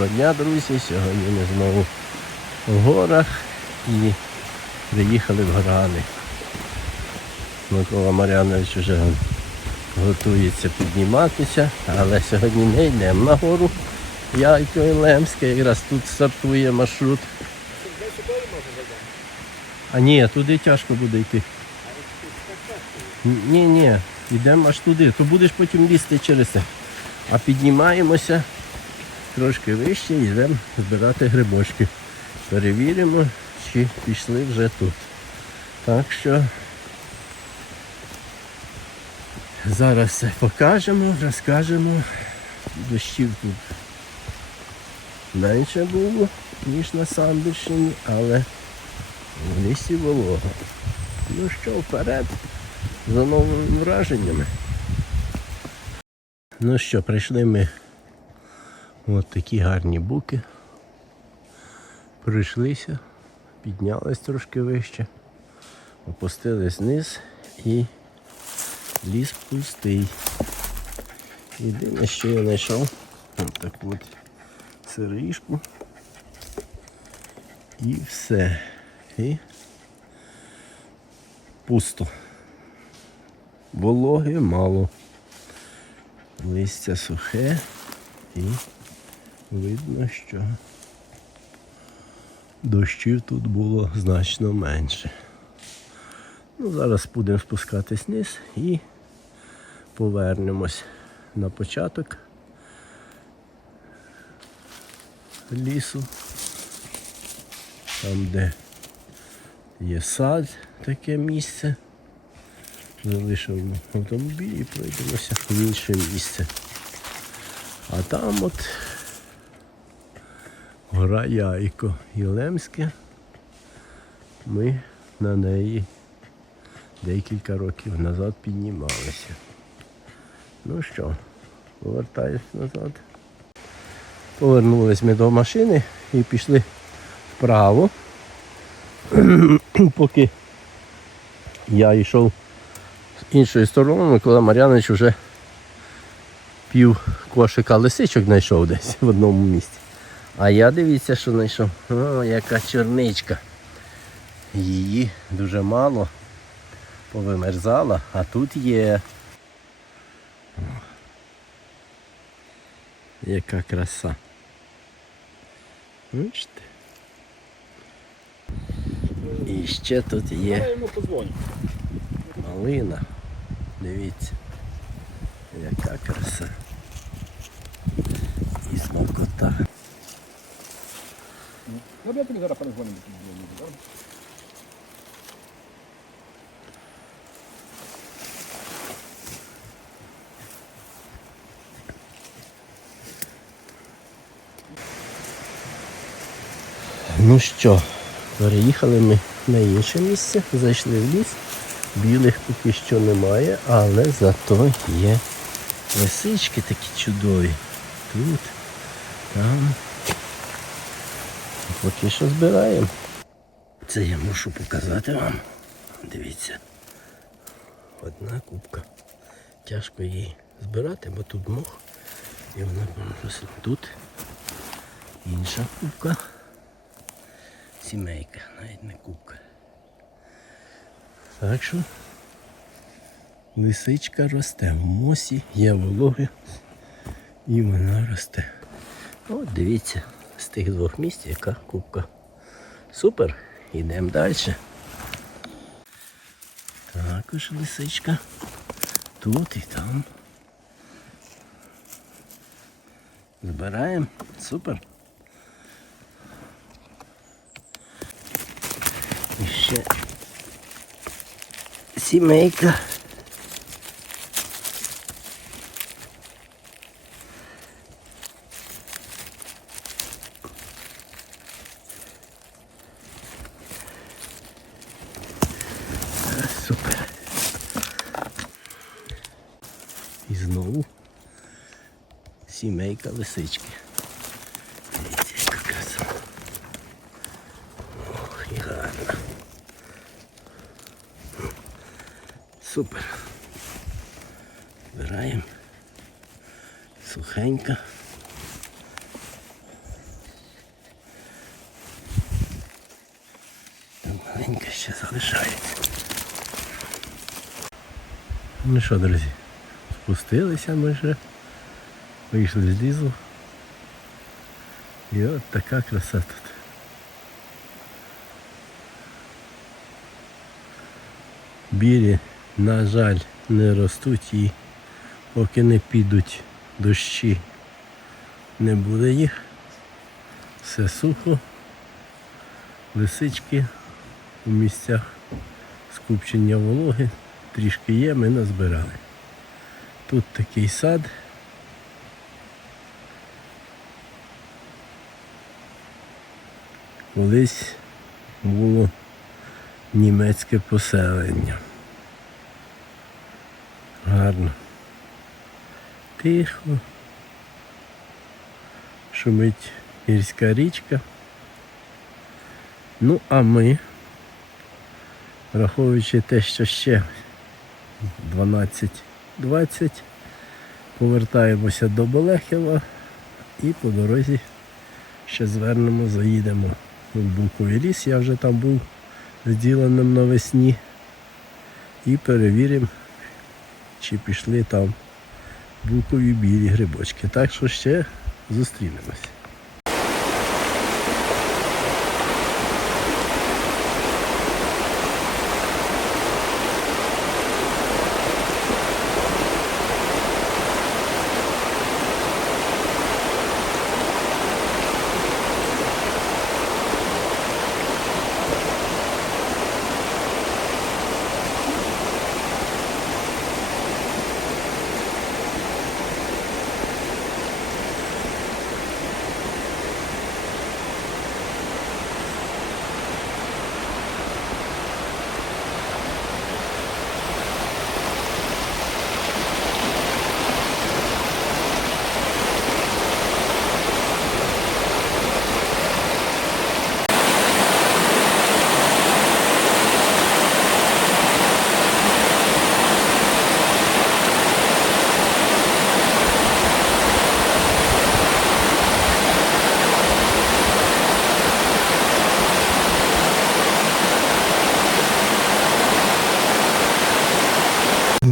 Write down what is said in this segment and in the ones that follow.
Доброго дня, друзі! Сьогодні ми знову в горах і приїхали в Горгани. Микола Марянович вже готується підніматися, але сьогодні не йдемо на гору Яйко і Лемське, якраз тут стартує маршрут. А ні, туди тяжко буде йти. Ні, ні, йдемо аж туди, то будеш потім лізти через це. А піднімаємося трошки вище і йдемо збирати грибочки. Перевіримо, чи пішли вже тут. Так що зараз все покажемо, розкажемо. Дощів тут менше було, ніж на Самбірщині, але в лісі волого. Ну що, вперед, за новими враженнями. Ну що, прийшли ми От такі гарні буки. Пройшлися, піднялись трошки вище, опустились вниз і ліс пустий. Єдине, що я знайшов от таку от сиришку і все. І пусто. Вологи мало. Листя сухе і видно, що дощів тут було значно менше. Ну, Зараз будемо спускатись вниз і повернемось на початок лісу. Там, де є сад, таке місце. Залишимо автомобіль і пройдемося в інше місце. А там от гора Яйко Єлемське. Ми на неї декілька років назад піднімалися. Ну що, повертаюсь назад. Повернулись ми до машини і пішли вправо. Поки я йшов з іншої сторони, Микола Мар'янович вже пів кошика лисичок знайшов десь в одному місці. А я дивіться, що знайшов. О, яка чорничка. Її дуже мало повимерзала, а тут є. Яка краса. Бачите? І ще тут є малина. Дивіться. Яка краса. І смакота. Тобі зараз перезвоню. добре? Ну що, переїхали ми на інше місце, зайшли в ліс. Білих поки що немає, але зато є лисички такі чудові. Тут, там. Поки що збираємо. Це я мушу показати вам. Дивіться. Одна кубка. Тяжко її збирати, бо тут мох. І вона просто тут. Інша кубка. Сімейка, навіть не кубка. Так що лисичка росте. В мосі є вологи і вона росте. От дивіться, з тих двох місць яка кубка. Супер, йдемо далі. Також лисичка. Тут і там. Збираємо. Супер. І ще сімейка. сімейка лисички. Видите как раз? Ох, і гарна. Супер. Збираємо. сухенько. Там ще залишається. Ну що, друзі, спустилися ми вже. Вийшли з лізу. І от така краса тут. Білі, на жаль, не ростуть і поки не підуть дощі, не буде їх. Все сухо, лисички у місцях скупчення вологи трішки є, ми назбирали. Тут такий сад. Колись було німецьке поселення. Гарно. Тихо. Шумить гірська річка. Ну, а ми, враховуючи те, що ще 12.20, повертаємося до Болехова і по дорозі ще звернемо, заїдемо Буковий ліс. Я вже там був зділеним навесні. І перевіримо, чи пішли там букові білі грибочки. Так що ще зустрінемось.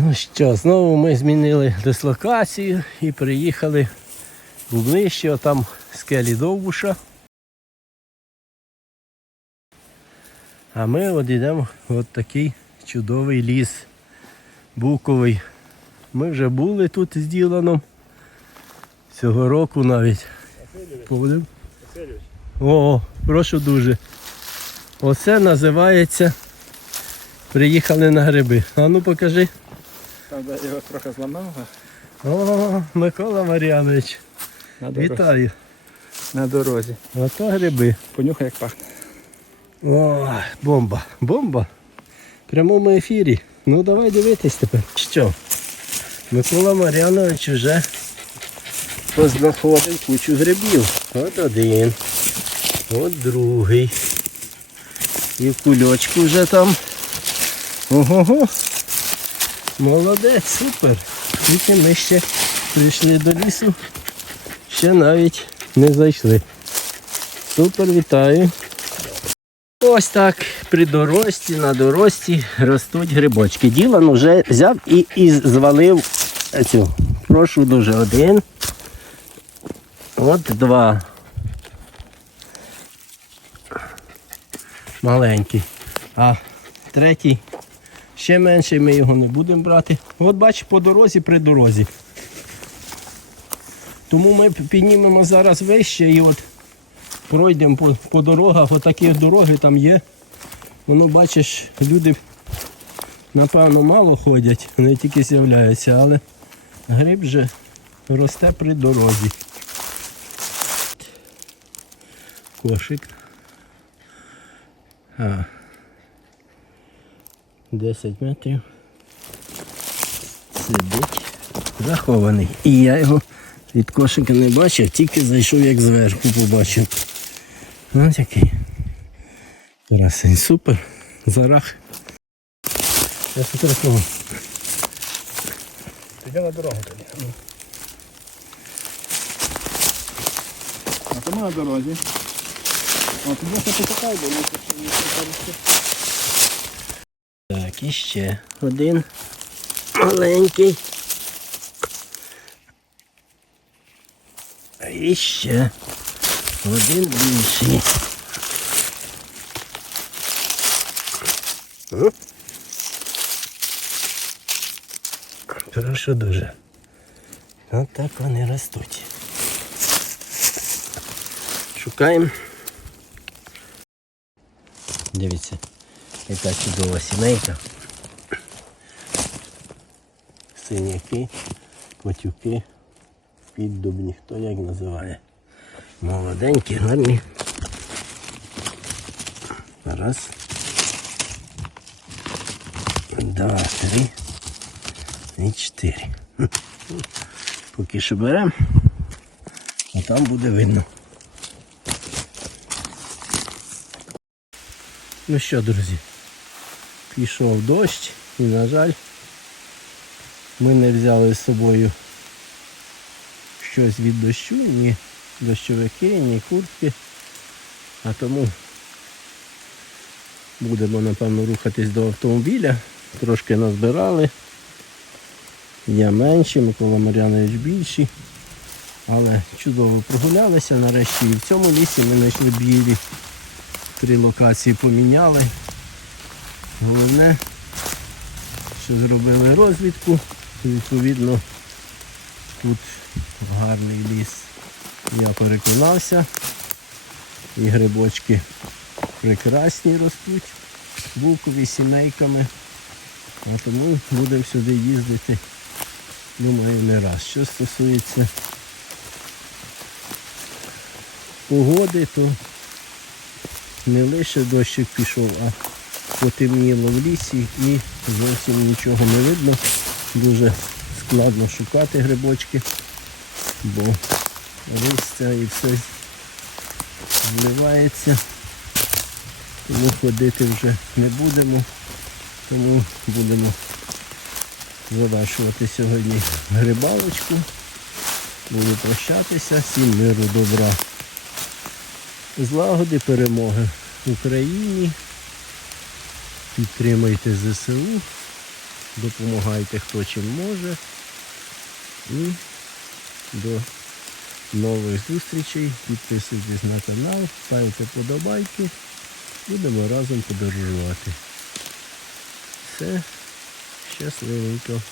Ну що, знову ми змінили дислокацію і приїхали ближче, отам скелі Довбуша. А ми от йдемо в такий чудовий ліс буковий. Ми вже були тут з Діланом. Цього року навіть. Будемо. О, прошу дуже. Оце називається Приїхали на гриби. А ну покажи. Правда, його трохи зламав. О, Микола Мар'янович, вітаю. На дорозі. Ото гриби. Понюхай, як пахне. О, бомба. Бомба. В прямому ефірі. Ну давай дивитись тепер. Що? Микола Мар'янович вже познаходив кучу грибів. От один. От другий. І в кульочку вже там. Ого-го. Молодець, супер. Тільки ми ще прийшли до лісу. Ще навіть не зайшли. Супер, вітаю. Ось так при дорості, на дорості ростуть грибочки. Ділан вже взяв і, і звалив цю. Прошу дуже один. От два. Маленький. А третій ще менший, ми його не будемо брати. От бач, по дорозі при дорозі. Тому ми піднімемо зараз вище і от пройдемо по, по дорогах, отакі дороги там є. Воно бачиш, люди напевно мало ходять, вони тільки з'являються, але гриб вже росте при дорозі. Кошик. А. 10 метрів. Сидить. Захований. І я його від кошика не бачив, тільки зайшов як зверху побачив. Ось який. Красень, супер. Зарах. Я фотографував. Піде на дорогу тоді. А тому на дорозі. А тут можна почекай, бо не І ще один маленький. І ще один більший. Хорошо дуже. От так вони ростуть. Шукаємо. Дивіться, яка чудова сімейка. Синяки, котюки, піддубні, хто як називає. Молоденькі, гарні. Раз. Два, три. І чотири. Поки що беремо, а там буде видно. Ну що, друзі, пішов дощ і, на жаль, ми не взяли з собою щось від дощу, ні дощовики, ні куртки. А тому будемо, напевно, рухатись до автомобіля. Трошки назбирали. Я менший, Микола Мар'янович більший. Але чудово прогулялися. Нарешті і в цьому лісі ми знайшли білі. Три локації поміняли. Головне, що зробили розвідку. Відповідно, тут гарний ліс. Я переконався. І грибочки прекрасні ростуть, букові сімейками. А тому будемо сюди їздити, думаю, не раз. Що стосується погоди, то не лише дощик пішов, а потемніло в лісі і зовсім нічого не видно. Дуже складно шукати грибочки, бо листя і все зливається. Тому ходити вже не будемо, тому будемо завершувати сьогодні грибалочку. Буду прощатися, всім миру, добра злагоди, перемоги в Україні. Підтримуйте ЗСУ, допомагайте хто чим може. І до нових зустрічей. Підписуйтесь на канал, ставте подобайки. Будемо разом подорожувати. Все, щасливенько.